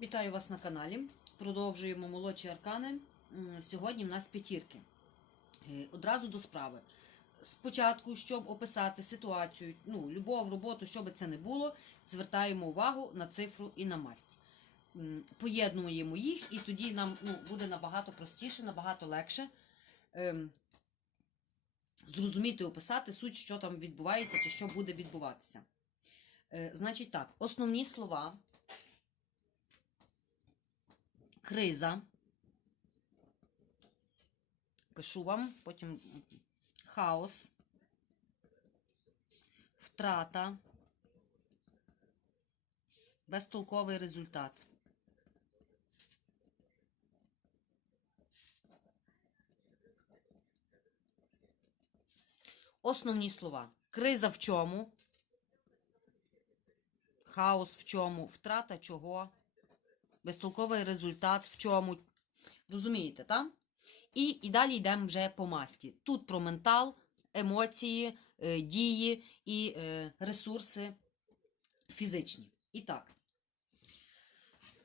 Вітаю вас на каналі. Продовжуємо молодші аркани. Сьогодні в нас п'ятірки. Е, Одразу до справи. Спочатку, щоб описати ситуацію, ну, любов, роботу, що би це не було, звертаємо увагу на цифру і на масть. Поєднуємо їх, і тоді нам ну, буде набагато простіше, набагато легше ем, зрозуміти, описати суть, що там відбувається чи що буде відбуватися. Е, Значить так, основні слова криза. Пишу вам, потім хаос, втрата, безтолковий результат. Основні слова. Криза в чому? Хаос в чому? Втрата чого? Безтолковий результат в чому. Розумієте, так? І, і далі йдемо вже по масті. Тут про ментал, емоції, е, дії і е, ресурси фізичні. І так.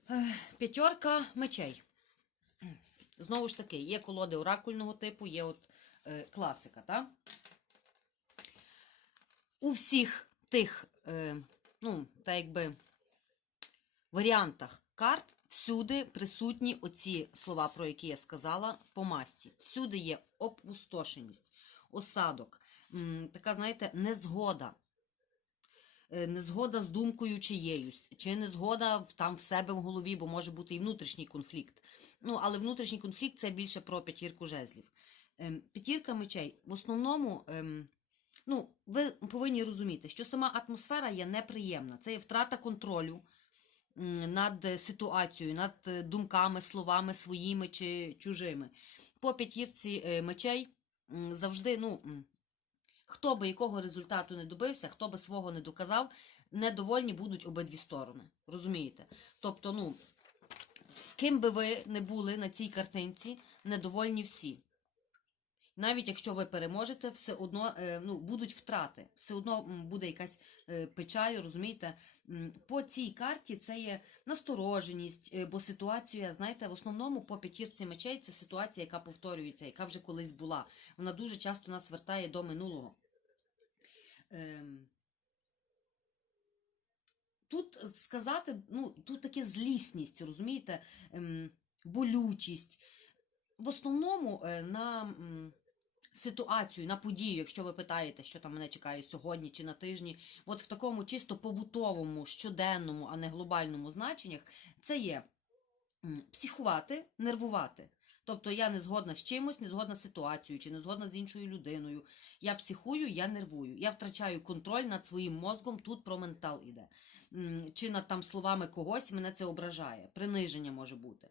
Ех, П'ятерка мечей. Знову ж таки, є колоди оракульного типу, є от е, класика, так? У всіх тих, е, ну, так якби, варіантах карт всюди присутні оці слова, про які я сказала, по масті. Всюди є опустошеність, осадок, така, знаєте, незгода. Е, Незгода з думкою чиєюсь, чи незгода там в себе в голові, бо може бути і внутрішній конфлікт. Ну, але внутрішній конфлікт це більше про п'ятірку жезлів. Ем, П'ятірка мечей. В основному, ем, ну, ви повинні розуміти, що сама атмосфера є неприємна. Це є втрата контролю над ситуацією, над е, думками, словами своїми чи чужими. По п'ятірці е, мечей завжди, ну, хто би якого результату не добився, хто би свого не доказав, недовольні будуть обидві сторони. Розумієте? Тобто, ну, ким би ви не були на цій картинці, недовольні всі. Навіть якщо ви переможете, все одно е, ну, будуть втрати, все одно буде якась е, печаль, розумієте? По цій карті це є настороженість, е, бо ситуація, знаєте, в основному по п'ятірці мечей це ситуація, яка повторюється, яка вже колись була. Вона дуже часто нас вертає до минулого. Ем, Тут сказати, ну, тут таке злісність, розумієте, ем, болючість. В основному на ситуацію, на подію, якщо ви питаєте, що там мене чекає сьогодні чи на тижні, от в такому чисто побутовому, щоденному, а не глобальному значеннях, це є психувати, нервувати. Тобто я не згодна з чимось, не згодна з ситуацією, чи не згодна з іншою людиною. Я психую, я нервую. Я втрачаю контроль над своїм мозком, тут про ментал іде. Чи над там словами когось мене це ображає. Приниження може бути.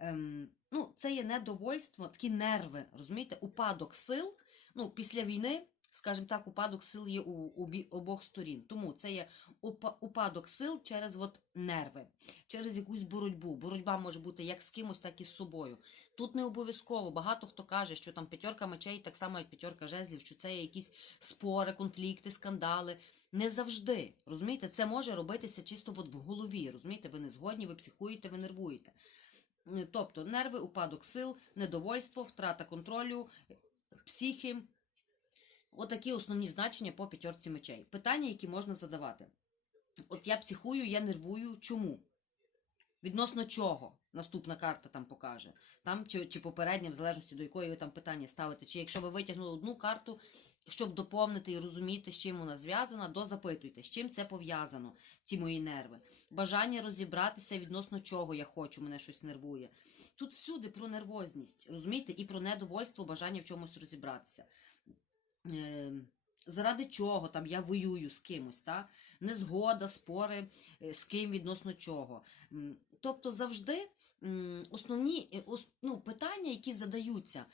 Ем, ну, це є недовольство, такі нерви, розумієте, упадок сил. Ну, після війни, скажімо так, упадок сил є у, у обох сторін. Тому це є упа- упадок сил через от нерви, через якусь боротьбу. Боротьба може бути як з кимось, так і з собою. Тут не обов'язково. Багато хто каже, що там п'ятерка мечей, так само як п'ятерка жезлів, що це є якісь спори, конфлікти, скандали. Не завжди. Розумієте, це може робитися чисто от в голові. Розумієте, ви не згодні, ви психуєте, ви нервуєте. Е, Тобто нерви, упадок сил, недовольство, втрата контролю, психи. Отакі основні значення по п'ятерці мечей. Питання, які можна задавати. От я психую, я нервую. Чому? Відносно чого? Наступна карта там покаже. Там чи, чи попередня, в залежності до якої ви там питання ставите. Чи якщо ви витягнули одну карту, щоб доповнити і розуміти, з чим вона зв'язана, дозапитуйте, з чим це пов'язано, ці мої нерви. Бажання розібратися відносно чого я хочу, мене щось нервує. Тут всюди про нервозність, розумієте, і про недовольство, бажання в чомусь розібратися. Е, заради чого там я воюю з кимось, та? незгода, спори, е, з ким відносно чого. Тобто завжди основні е, ну, питання, які задаються,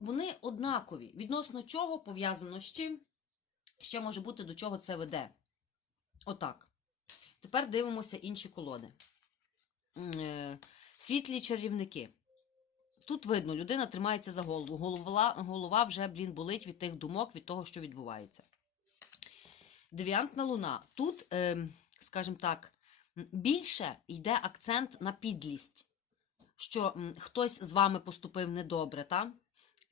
вони однакові. Відносно чого пов'язано з чим, що може бути, до чого це веде. Отак. Тепер дивимося інші колоди. Е, Світлі чарівники. Тут видно, людина тримається за голову. Голова, голова вже, блін, болить від тих думок, від того, що відбувається. Девіантна луна. Тут, е, скажімо так, Більше йде акцент на підлість, що хтось з вами поступив недобре, та?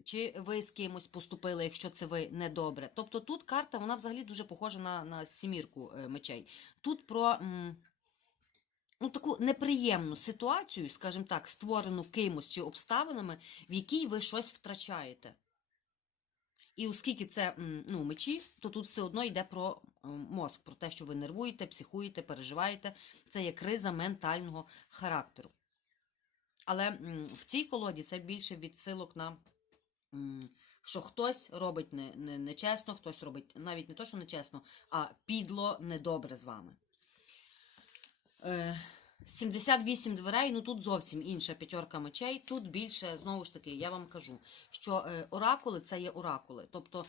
Чи ви з кимось поступили, якщо це ви недобре. Тобто тут карта, вона взагалі дуже похожа на, на сімірку е, мечей. Тут про ну, таку неприємну ситуацію, скажімо так, створену кимось чи обставинами, в якій ви щось втрачаєте. І оскільки це ну, мечі, то тут все одно йде про м, мозк, про те, що ви нервуєте, психуєте, переживаєте. Це є криза ментального характеру. Але в цій колоді це більше відсилок на що хтось робить не, не, нечесно, хтось робить навіть не то, що нечесно, а підло недобре з вами. Е, 78 дверей, ну тут зовсім інша п'ятерка мечей. Тут більше, знову ж таки, я вам кажу, що е, оракули це є оракули. Тобто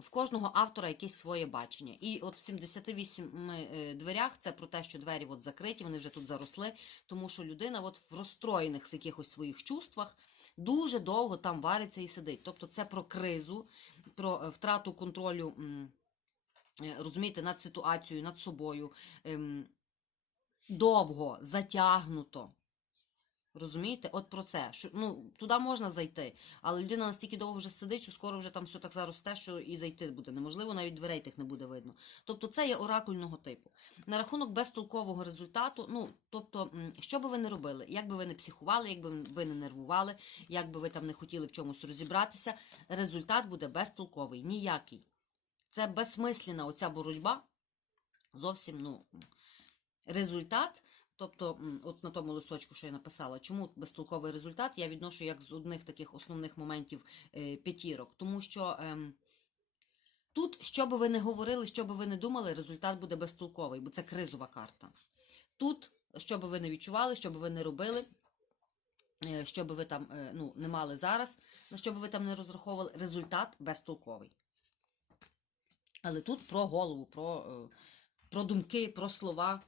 в кожного автора якесь своє бачення. І от в 78 е, дверях це про те, що двері от закриті, вони вже тут заросли, тому що людина от в розстроєних якихось своїх чувствах дуже довго там вариться і сидить. Тобто це про кризу, про е, втрату контролю, розумієте, над ситуацією, над собою. Довго, затягнуто. Розумієте? От про це. Що, ну, туди можна зайти, але людина настільки довго вже сидить, що скоро вже там все так заросте, що і зайти буде неможливо, навіть дверей тих не буде видно. Тобто це є оракульного типу. На рахунок безтолкового результату, ну, тобто, що би ви не робили, як би ви не психували, як би ви не нервували, як би ви там не хотіли в чомусь розібратися, результат буде безтолковий, ніякий. Це безсмислена оця боротьба. Зовсім, ну, результат. Тобто, от на тому листочку, що я написала, чому безтолковий результат, я відношу як з одних таких основних моментів е, п'ятірок. Тому що ем, тут, що би ви не говорили, що би ви не думали, результат буде безтолковий, бо це кризова карта. Тут, що би ви не відчували, що би ви не робили, е, що би ви там е, ну, не мали зараз, на що би ви там не розраховували, результат безтолковий. Але тут про голову, про, про думки, про слова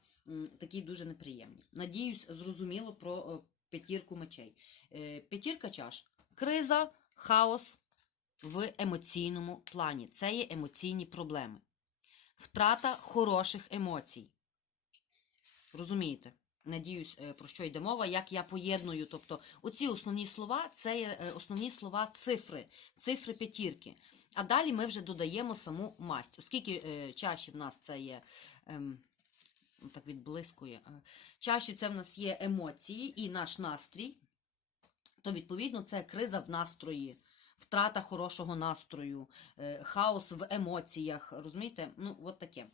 такі дуже неприємні. Надіюсь, зрозуміло про е, п'ятірку мечей. Е, П'ятірка чаш. Криза, хаос в емоційному плані. Це є емоційні проблеми. Втрата хороших емоцій. Розумієте? Надіюсь, е, про що йде мова, як я поєдную. Тобто, оці основні слова це є основні слова цифри, цифри п'ятірки. А далі ми вже додаємо саму масть. Оскільки чаші в нас це є. Ну, так відблискує. е, Чаші це в нас є емоції і наш настрій, то відповідно це криза в настрої, втрата хорошого настрою, е, хаос в емоціях. Розумієте? Ну, от таке.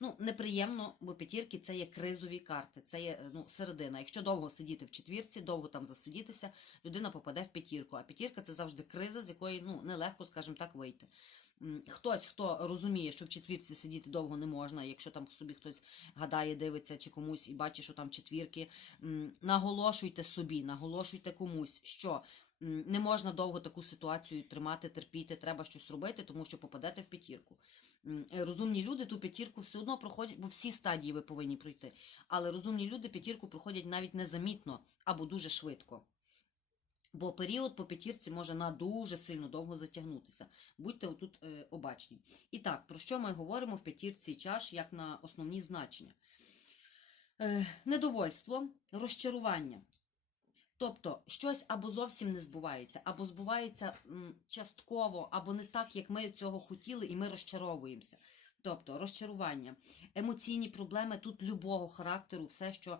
Ну, неприємно, бо п'ятірки це є кризові карти, це є ну, середина. Якщо довго сидіти в четвірці, довго там засидітися, людина попаде в п'ятірку. А п'ятірка це завжди криза, з якої ну, нелегко, скажімо так, вийти. Хтось, хто розуміє, що в четвірці сидіти довго не можна, якщо там собі хтось гадає, дивиться чи комусь і бачить, що там четвірки, наголошуйте собі, наголошуйте комусь, що не можна довго таку ситуацію тримати, терпіти, треба щось робити, тому що попадете в п'ятірку. Е, Розумні люди ту п'ятірку все одно проходять, бо всі стадії ви повинні пройти. Але розумні люди п'ятірку проходять навіть незамітно або дуже швидко. Бо період по п'ятірці може на дуже сильно довго затягнутися. Будьте отут е, обачні. І так, про що ми говоримо в п'ятірці чаш як на основні значення? Е, недовольство, розчарування. Тобто щось або зовсім не збувається, або збувається частково, або не так, як ми цього хотіли, і ми розчаровуємося. Тобто розчарування, емоційні проблеми тут любого характеру, все, що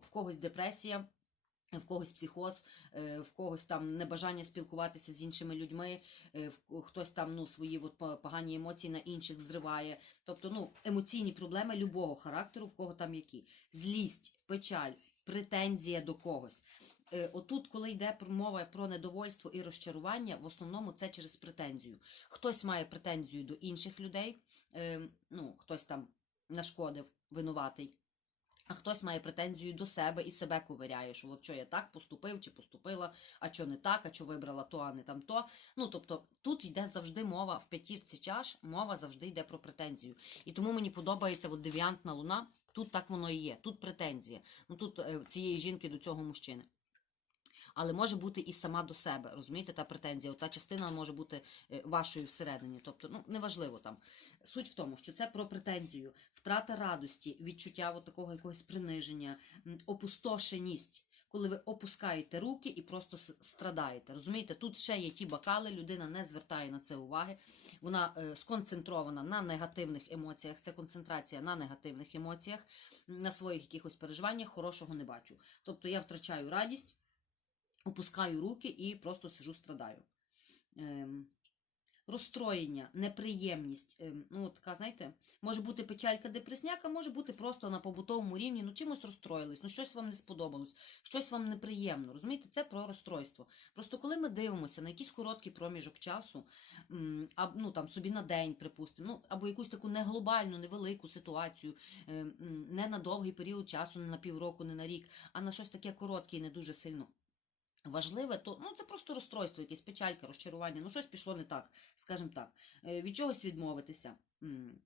в когось депресія, в когось психоз, е, в когось там небажання спілкуватися з іншими людьми, е, хтось там ну, свої от погані емоції на інших зриває. Тобто ну, емоційні проблеми любого характеру, в кого там які. Злість, печаль, претензія до когось. Е, Отут, коли йде мова про недовольство і розчарування, в основному це через претензію. Хтось має претензію до інших людей, е, ну, хтось там нашкодив, винуватий. А хтось має претензію до себе і себе ковиряє, що от що я так поступив чи поступила, а що не так, а що вибрала то, а не там то. Ну тобто тут йде завжди мова в п'ятірці чаш, мова завжди йде про претензію. І тому мені подобається от девіантна луна. Тут так воно і є. Тут претензія. Ну тут е, цієї жінки до цього мужчини. Але може бути і сама до себе. Розумієте, та претензія. Та частина може бути е, вашою всередині. Тобто, ну неважливо там. Суть в тому, що це про претензію, втрата радості, відчуття от такого якогось приниження, опустошеність. Коли ви опускаєте руки і просто страдаєте. Розумієте, тут ще є ті бакали, людина не звертає на це уваги. Вона е, сконцентрована на негативних емоціях. Це концентрація на негативних емоціях, на своїх якихось переживаннях. Хорошого не бачу. Тобто я втрачаю радість, опускаю руки і просто сижу, страдаю. Ем, розстроєння, неприємність. ем, ну, така, знаєте, може бути печалька депресняка, може бути просто на побутовому рівні, ну чимось розстроїлись, ну щось вам не сподобалось, щось вам неприємно. Розумієте, це про розстройство. Просто коли ми дивимося на якийсь короткий проміжок часу, ну там собі на день, припустимо, ну або якусь таку не глобальну, невелику ситуацію, е, не на довгий період часу, не на півроку, не на рік, а на щось таке коротке і не дуже сильно. Важливе, то ну це просто розстройство, якесь печалька, розчарування. Ну щось пішло не так, скажімо так. Е, Від чогось відмовитися. М.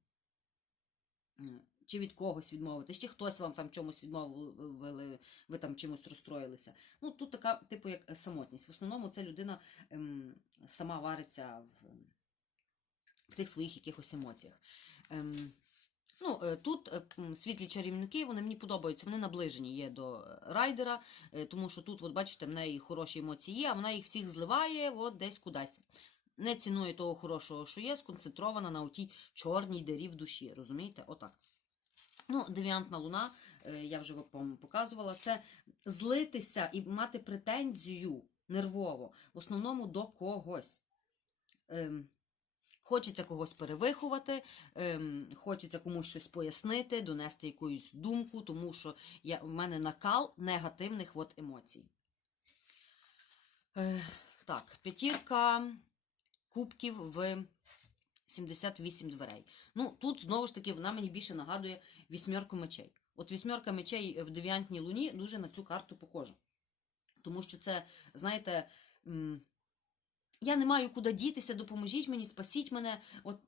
Чи від когось відмовитись, чи хтось вам там чомусь відмовили, ви там чимось розстроїлися. Ну, тут така, типу, як е, самотність. В основному це людина ем, сама вариться в, в тих своїх якихось емоціях. Ем, ну, е, тут е, світлі чарівники, вони мені подобаються, вони наближені є до е, райдера, тому що тут, от бачите, в неї хороші емоції є, а вона їх всіх зливає от десь кудись. Не цінує того хорошого, що є, сконцентрована на отій чорній дирі в душі. Розумієте? Отак. Ну, девіантна луна, я вже вам показувала, це злитися і мати претензію нервово, в основному до когось. Хочеться когось перевиховати, ем, хочеться комусь щось пояснити, донести якусь думку, тому що я, в мене накал негативних от емоцій. Е, так, п'ятірка кубків в 78 дверей. Ну, тут знову ж таки вона мені більше нагадує вісьмерку мечей. От вісьмерка мечей в девіантній луні дуже на цю карту похожа. Тому що це, знаєте, я не маю куди дітися, допоможіть мені, спасіть мене. От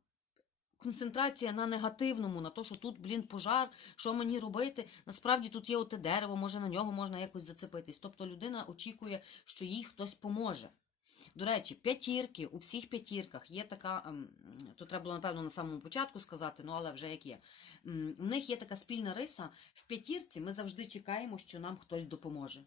концентрація на негативному, на те, що тут, блін, пожар, що мені робити. Насправді тут є оте дерево, може на нього можна якось зацепитись. Тобто людина очікує, що їй хтось поможе. До речі, п'ятірки, у всіх п'ятірках є така, ем, то треба було, напевно, на самому початку сказати, ну але вже як є. У них є така спільна риса. В п'ятірці ми завжди чекаємо, що нам хтось допоможе.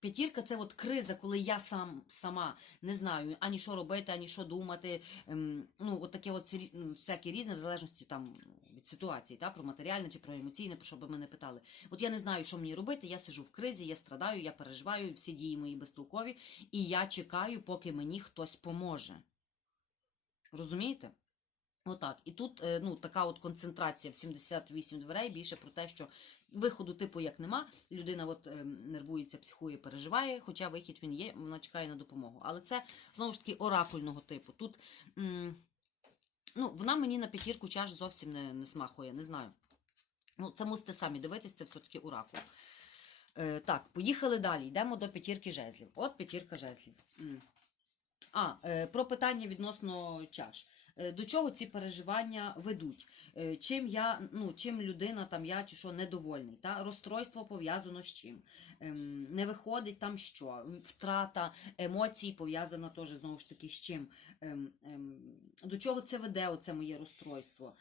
П'ятірка це от криза, коли я сам сама не знаю ані що робити, ані що думати. Ем, ну, от таке от сері- всяке різне, в залежності там від ситуації, та, про матеріальне чи про емоційне, про що би мене питали. От я не знаю, що мені робити, я сижу в кризі, я страдаю, я переживаю, всі дії мої безтолкові, і я чекаю, поки мені хтось поможе. Розумієте? Отак. І тут е, ну, така от концентрація в 78 дверей більше про те, що виходу типу як нема. Людина от, е, нервується, психує, переживає, хоча вихід він є, вона чекає на допомогу. Але це знову ж таки оракульного типу. Тут ну, вона мені на п'ятірку чаш зовсім не, не смахує, не знаю. Ну, це мусите самі дивитись, це все-таки оракул. Е, так, поїхали далі. Йдемо до п'ятірки жезлів. От п'ятірка жезлів. А, е, про питання відносно чаш. Е, До чого ці переживання ведуть? Е, Чим я, ну, чим людина там я чи що недовольний? Та? Розстройство пов'язано з чим? Ем, Не виходить там що? Втрата емоцій пов'язана теж знову ж таки з чим? Ем, ем, До чого це веде, оце моє розстройство?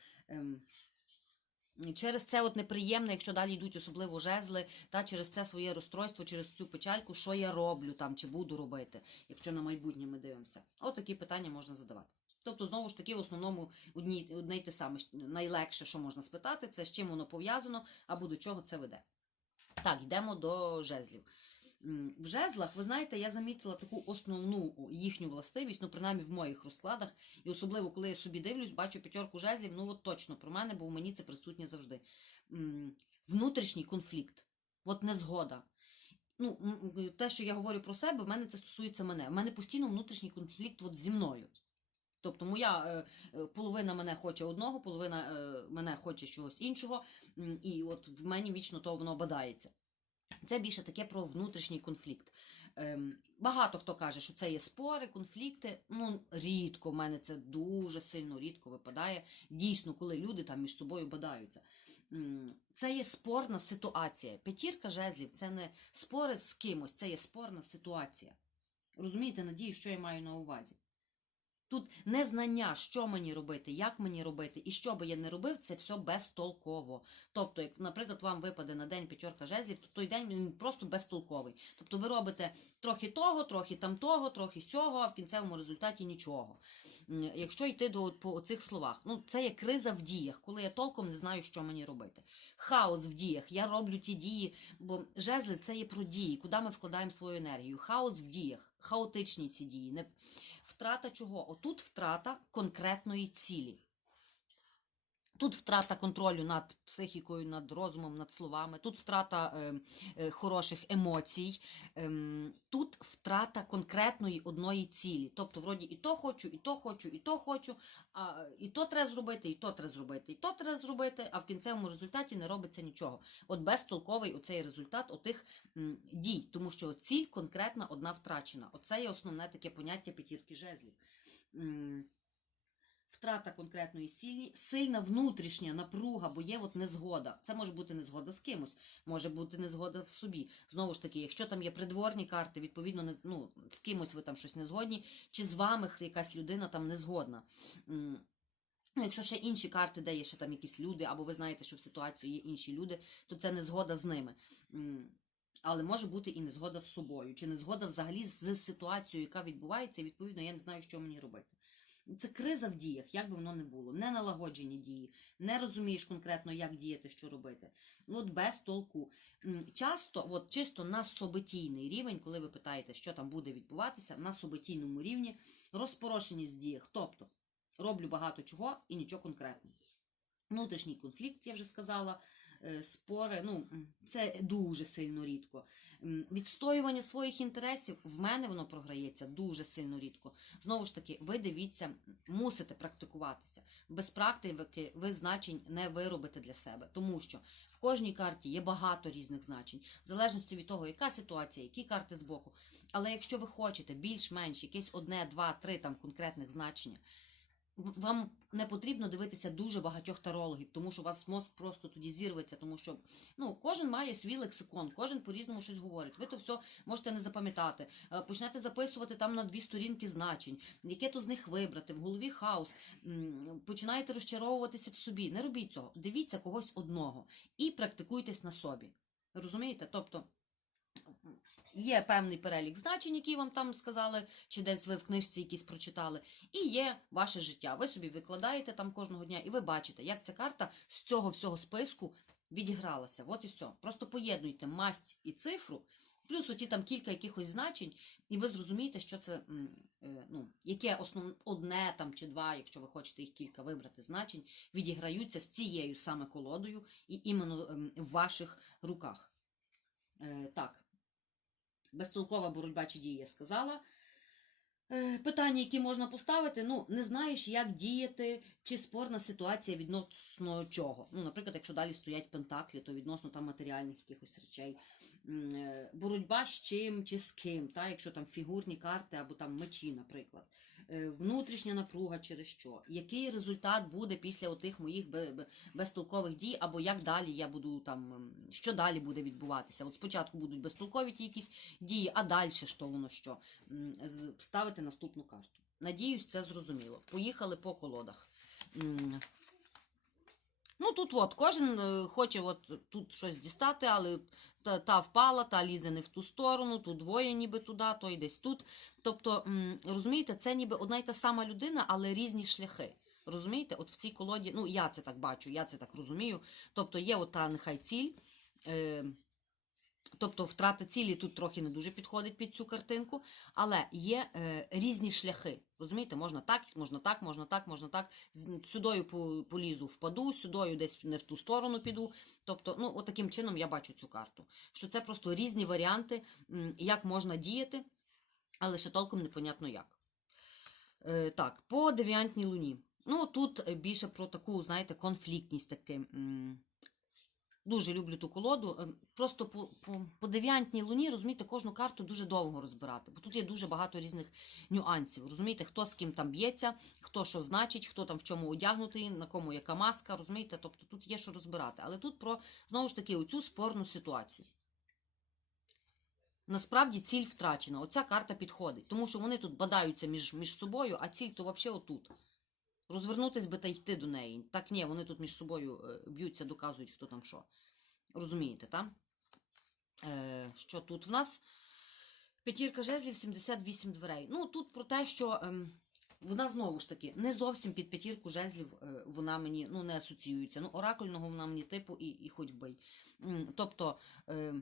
Через це от неприємно, якщо далі йдуть особливо жезли, та через це своє розстройство, через цю печальку, що я роблю там, чи буду робити, якщо на майбутнє ми дивимося. От такі питання можна задавати. Тобто, знову ж таки, в основному одні, одне й те саме, найлегше, що можна спитати, це з чим воно пов'язано, або до чого це веде. Так, йдемо до жезлів. В жезлах, ви знаєте, я замітила таку основну їхню властивість, ну, принаймні в моїх розкладах, і особливо, коли я собі дивлюсь, бачу п'ятерку жезлів, ну от точно про мене, бо в мені це присутнє завжди. Внутрішній конфлікт, от незгода. Ну, те, що я говорю про себе, в мене це стосується мене. В мене постійно внутрішній конфлікт от зі мною. Тобто моя е, е, половина мене хоче одного, половина е, мене хоче чогось іншого, і от в мені вічно то воно бадається. Це більше таке про внутрішній конфлікт. Ем, багато хто каже, що це є спори, конфлікти. Ну, рідко в мене це дуже сильно рідко випадає. Дійсно, коли люди там між собою бадаються. М, Це є спорна ситуація. П'ятірка жезлів це не спори з кимось, це є спорна ситуація. Розумієте, надію, що я маю на увазі. Тут незнання, що мені робити, як мені робити, і що би я не робив, це все безтолково. Тобто, як, наприклад, вам випаде на день п'ятерка жезлів, то той день він просто безтолковий. Тобто ви робите трохи того, трохи там того, трохи сього, а в кінцевому результаті нічого. Якщо йти до по оцих словах, ну це є криза в діях, коли я толком не знаю, що мені робити. Хаос в діях. Я роблю ті дії, бо жезли це є про дії, куди ми вкладаємо свою енергію. Хаос в діях, хаотичні ці дії. Не... Втрата чого? Отут втрата конкретної цілі. Тут втрата контролю над психікою, над розумом, над словами, тут втрата е, е, хороших емоцій, ем, тут втрата конкретної одної цілі. Тобто, вроді, і то хочу, і то хочу, і то хочу, а, і то треба зробити, і то треба зробити, і то треба зробити, а в кінцевому результаті не робиться нічого. От безтолковий оцей результат отих м, дій, тому що ціль конкретна одна втрачена. Оце є основне таке поняття п'ятірки жезлів. Втрата конкретної сілі, сильна внутрішня напруга, бо є от незгода. Це може бути незгода з кимось, може бути незгода в собі. Знову ж таки, якщо там є придворні карти, відповідно, не, ну, з кимось ви там щось не згодні, чи з вами якась людина там не згодна. Ну, якщо ще інші карти, де є ще там якісь люди, або ви знаєте, що в ситуації є інші люди, то це не згода з ними. Але може бути і незгода з собою, чи незгода взагалі з ситуацією, яка відбувається, і відповідно я не знаю, що мені робити. Це криза в діях, як би воно не було, не налагоджені дії, не розумієш конкретно, як діяти, що робити. От без толку. Часто, от чисто на событійний рівень, коли ви питаєте, що там буде відбуватися, на событійному рівні розпорошеність в діях. Тобто роблю багато чого і нічого конкретного. Внутрішній конфлікт, я вже сказала, спори, ну, це дуже сильно рідко. Відстоювання своїх інтересів в мене воно програється дуже сильно рідко. Знову ж таки, ви дивіться, мусите практикуватися. Без практики ви значень не виробите для себе, тому що в кожній карті є багато різних значень, в залежності від того, яка ситуація, які карти збоку. Але якщо ви хочете більш-менш якесь одне, два, три там конкретних значення, вам не потрібно дивитися дуже багатьох тарологів, тому що у вас мозк просто тоді зірветься, тому що ну, кожен має свій лексикон, кожен по-різному щось говорить. Ви то все можете не запам'ятати. Е, Почнете записувати там на дві сторінки значень, яке то з них вибрати, в голові хаос. Починаєте розчаровуватися в собі. Не робіть цього. Дивіться когось одного і практикуйтесь на собі. Розумієте? Тобто. Є певний перелік значень, які вам там сказали, чи десь ви в книжці якісь прочитали, і є ваше життя. Ви собі викладаєте там кожного дня, і ви бачите, як ця карта з цього всього списку відігралася. От і все. Просто поєднуйте масть і цифру, плюс оті там кілька якихось значень, і ви зрозумієте, що це е, ну, яке основне одне там чи два, якщо ви хочете їх кілька вибрати значень, відіграються з цією саме колодою і іменно ем, в ваших руках. Е, так. Безтолкова боротьба чи дія сказала. Е, Питання, які можна поставити, ну, не знаєш, як діяти, чи спорна ситуація відносно чого. Ну, наприклад, якщо далі стоять пентаклі, то відносно там матеріальних якихось речей. Е, Боротьба з чим чи з ким, та, якщо там фігурні карти або там мечі, наприклад. Е, Внутрішня напруга через що. Який результат буде після отих моїх бе- бе- безтолкових дій, або як далі я буду там, ем, що далі буде відбуватися. От спочатку будуть безтолкові ті якісь дії, а далі що воно що. Ставити наступну карту. Надіюсь, це зрозуміло. Поїхали по колодах. Ну, тут от, кожен е, хоче от тут щось дістати, але та, та впала, та лізе не в ту сторону, тут двоє ніби туди, той десь тут. Тобто, розумієте, це ніби одна й та сама людина, але різні шляхи. Розумієте, от в цій колоді, ну я це так бачу, я це так розумію. Тобто є от та нехай ціль. Е, Тобто втрата цілі тут трохи не дуже підходить під цю картинку, але є е, різні шляхи. Розумієте, можна так, можна так, можна так, можна так. Сюдою полізу впаду, сюдою десь не в ту сторону піду. Тобто, ну, от таким чином я бачу цю карту. Що це просто різні варіанти, як можна діяти, але ще толком непонятно як. Е, так, по девіантній луні. Ну, тут більше про таку, знаєте, конфліктність таки. Дуже люблю ту колоду. Ем, Просто по, по, по дев'ятній луні, розумієте, кожну карту дуже довго розбирати, бо тут є дуже багато різних нюансів. Розумієте, хто з ким там б'ється, хто що значить, хто там в чому одягнутий, на кому яка маска, розумієте? Тобто тут є що розбирати. Але тут про знову ж таки оцю спорну ситуацію. Насправді ціль втрачена. Оця карта підходить, тому що вони тут бадаються між, між собою, а ціль то взагалі отут. Розвернутись би та йти до неї. Так ні, вони тут між собою е, б'ються, доказують, хто там що. Розумієте, так? Е, що тут в нас? П'ятірка жезлів, 78 дверей. Ну, тут про те, що ем, вона знову ж таки не зовсім під п'ятірку жезлів е, вона мені ну, не асоціюється. Ну, оракульного вона мені типу і, і хоч бий. Тобто, е,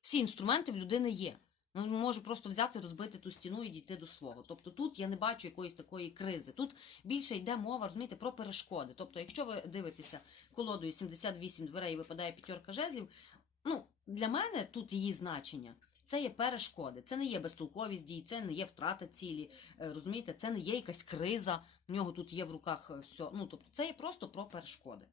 всі інструменти в людини є. Ну, може просто взяти, розбити ту стіну і дійти до свого. Тобто тут я не бачу якоїсь такої кризи. Тут більше йде мова, розумієте, про перешкоди. Тобто, якщо ви дивитеся колодою 78 дверей і випадає п'ятерка жезлів, ну, для мене тут її значення. Це є перешкоди, це не є безтолковість дій, це не є втрата цілі. е, Розумієте, це не є якась криза. В нього тут є в руках е, все. Ну, тобто, це є просто про перешкоди.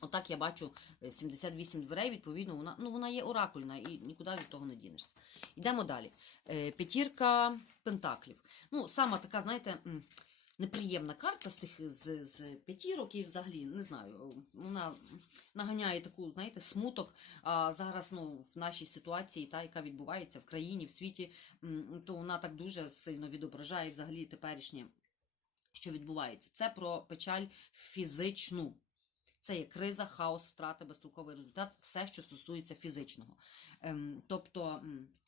Отак я бачу е, 78 дверей, відповідно, вона, ну, вона є оракульна і нікуди від того не дінешся. Йдемо далі. Е, П'ятірка пентаклів. Ну, сама така, знаєте, неприємна карта з тих з, з п'ятірок і взагалі, не знаю, вона наганяє таку, знаєте, смуток. А зараз, ну, в нашій ситуації, та, яка відбувається в країні, в світі, то вона так дуже сильно відображає взагалі теперішнє, що відбувається. Це про печаль фізичну. Це є криза, хаос, втрата, безтолковий результат, все, що стосується фізичного. Ем, тобто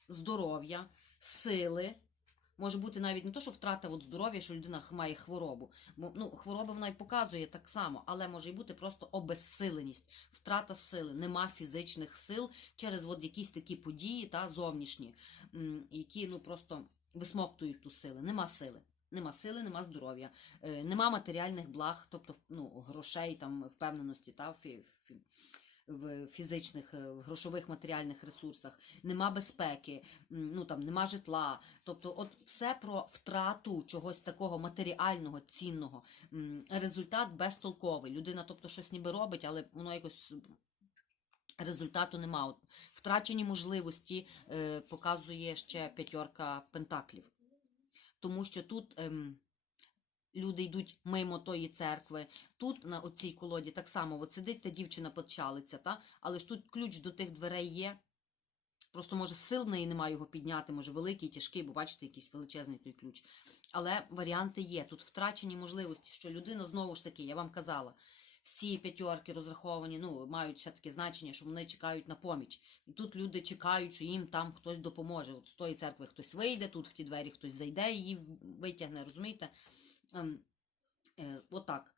здоров'я, сили. Може бути навіть не то, що втрата от здоров'я, що людина має хворобу. Ну, хвороба вона й показує так само, але може й бути просто обезсиленість, втрата сили, нема фізичних сил через от якісь такі події та зовнішні, які ну просто висмоктують ту сили. Нема сили. Нема сили, нема здоров'я, е, нема матеріальних благ, тобто ну, грошей, там, впевненості та, в, фі- фі- в фізичних, е, в грошових матеріальних ресурсах, нема безпеки, ну, там, нема житла. Тобто, от все про втрату чогось такого матеріального, цінного. Результат безтолковий. Людина, тобто, щось ніби робить, але воно якось. Результату нема. Втрачені можливості е, показує ще п'ятерка пентаклів тому що тут ем, люди йдуть мимо тої церкви. Тут на оцій колоді так само от сидить та дівчина почалиться, та? але ж тут ключ до тих дверей є. Просто, може, сил неї немає його підняти, може, великий, тяжкий, бо бачите, якийсь величезний той ключ. Але варіанти є. Тут втрачені можливості, що людина знову ж таки, я вам казала, всі п'ятерки розраховані, ну, мають ще таке значення, що вони чекають на поміч. І тут люди чекають, що їм там хтось допоможе. От з тої церкви хтось вийде, тут в ті двері хтось зайде її витягне, розумієте? Ем, е, отак.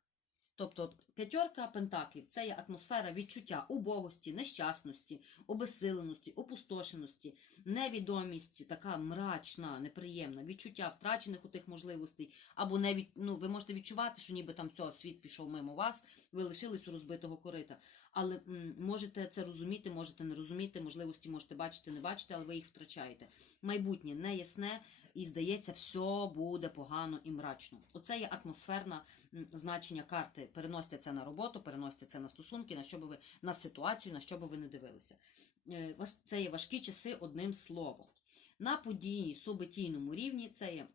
Тобто п'ятерка пентаклів це є атмосфера відчуття убогості, нещасності, обесиленості, опустошеності, невідомість, така мрачна, неприємна, відчуття втрачених у тих можливостей, або не від, ну, ви можете відчувати, що ніби там все, світ пішов мимо вас, ви лишились у розбитого корита. Але можете це розуміти, можете не розуміти, можливості можете бачити, не бачити, але ви їх втрачаєте. Майбутнє неясне і здається, все буде погано і мрачно. Оце є атмосферна м, значення карти. Переносьте це на роботу, переносьте це на стосунки, на що би ви на ситуацію, на що би ви не дивилися. Е, Це є важкі часи одним словом. На події субетійному рівні це є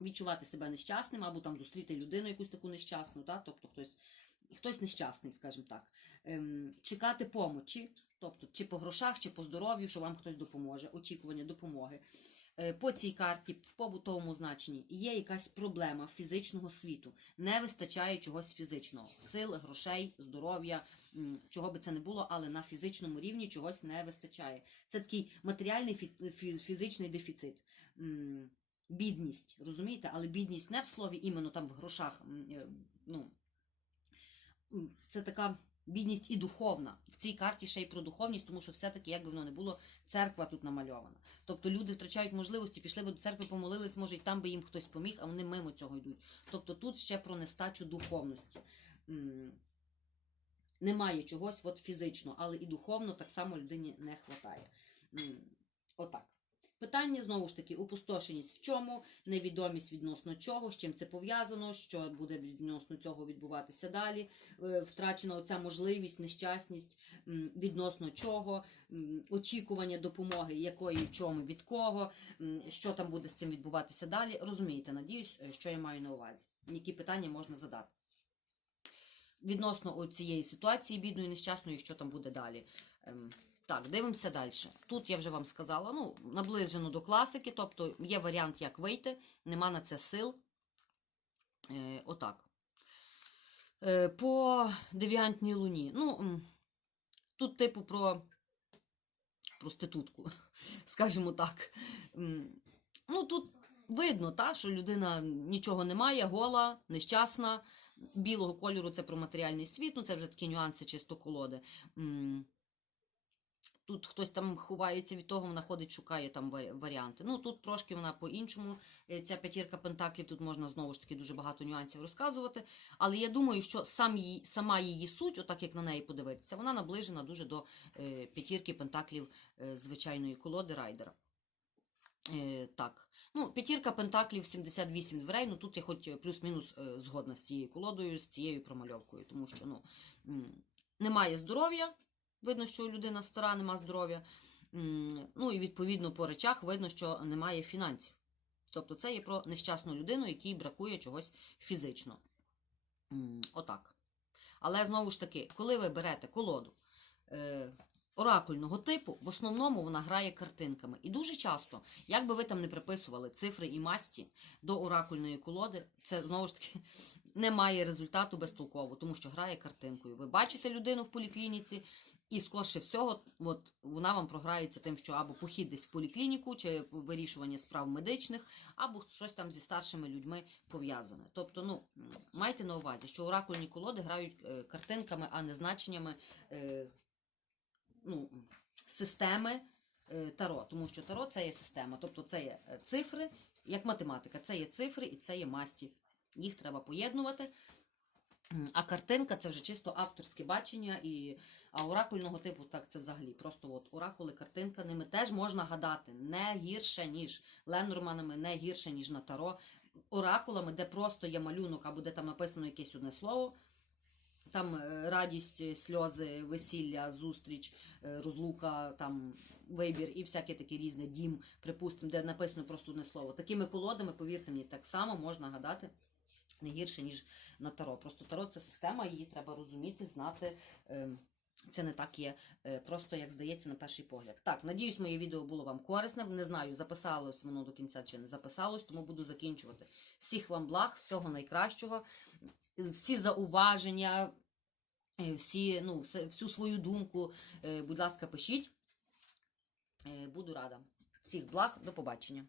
відчувати себе нещасним або там зустріти людину якусь таку нещасну, та? тобто хтось, хтось нещасний, скажімо так. Ем, чекати помочі, тобто чи по грошах, чи по здоров'ю, що вам хтось допоможе, очікування допомоги. Е, По цій карті в побутовому значенні є якась проблема фізичного світу. Не вистачає чогось фізичного, сил, грошей, здоров'я, чого би це не було, але на фізичному рівні чогось не вистачає. Це такий матеріальний фі- фі- фізичний дефіцит. Бідність, розумієте? Але бідність не в слові іменно там в грошах. е, Ну, це така бідність і духовна. В цій карті ще й про духовність, тому що все-таки, як би воно не було, церква тут намальована. Тобто люди втрачають можливості, пішли би до церкви, помолились, може, і там би їм хтось поміг, а вони мимо цього йдуть. Тобто тут ще про нестачу духовності. Немає чогось от фізично, але і духовно так само людині не вистачає. Отак. Питання знову ж таки, упустошеність в чому, невідомість відносно чого, з чим це пов'язано, що буде відносно цього відбуватися далі. Е, Втрачена оця можливість, нещасність відносно чого, очікування допомоги, якої, в чому, від кого, що там буде з цим відбуватися далі. Розумієте, надіюсь, е, що я маю на увазі. Які питання можна задати. Відносно цієї ситуації бідної, нещасної, що там буде далі. Так, дивимося далі. Тут я вже вам сказала, ну, наближено до класики, тобто є варіант, як вийти, нема на це сил. Е, отак. Е, по девіантній луні. Ну, тут, типу, про проститутку, скажімо так. Ну, тут видно, та, що людина нічого не має, гола, нещасна. Білого кольору це про матеріальний світ, ну це вже такі нюанси чисто колоди. Тут хтось там ховається від того, вона ходить, шукає там варіанти. Ну тут трошки вона по-іншому. Е, Ця п'ятірка пентаклів, тут можна знову ж таки дуже багато нюансів розказувати. Але я думаю, що сам її, сама її суть, отак як на неї подивитися, вона наближена дуже до е, п'ятірки пентаклів е, звичайної колоди райдера. Е, так. Ну, п'ятірка пентаклів 78 дверей. Ну тут я хоч плюс-мінус згодна з цією колодою, з цією промальовкою, тому що ну, немає здоров'я. Видно, що людина стара, нема здоров'я. Ну і відповідно по речах видно, що немає фінансів. Тобто це є про нещасну людину, якій бракує чогось фізично. Отак. Але знову ж таки, коли ви берете колоду е, оракульного типу, в основному вона грає картинками. І дуже часто, як би ви там не приписували цифри і масті до оракульної колоди, це знову ж таки не має результату безтолково, тому що грає картинкою. Ви бачите людину в поліклініці, і скорше всього, от вона вам програється тим, що або похід десь в поліклініку, чи вирішування справ медичних, або щось там зі старшими людьми пов'язане. Тобто, ну майте на увазі, що оракульні колоди грають е, картинками, а не значеннями е, ну, системи е, таро, тому що таро це є система, тобто це є е, цифри, як математика, це є цифри і це є масті. Їх треба поєднувати. А картинка це вже чисто авторське бачення, і а оракульного типу, так це взагалі. Просто от оракули, картинка, ними теж можна гадати не гірше, ніж ленорманами, не гірше, ніж на таро. Оракулами, де просто є малюнок, або де там написано якесь одне слово. Там е, радість, е, сльози, весілля, зустріч, е, розлука, там вибір і всяке таке різне дім, припустимо, де написано просто одне слово. Такими колодами, повірте мені, так само можна гадати не гірше, ніж на таро. Просто таро це система, її треба розуміти, знати. ем, Це не так є е, просто, як здається, на перший погляд. Так, надіюсь, моє відео було вам корисне. Не знаю, записалось воно до кінця чи не записалось, тому буду закінчувати. Всіх вам благ, всього найкращого, всі зауваження, е, всі, ну, всю свою думку, е, будь ласка, пишіть. Е, Буду рада. Всіх благ, до побачення.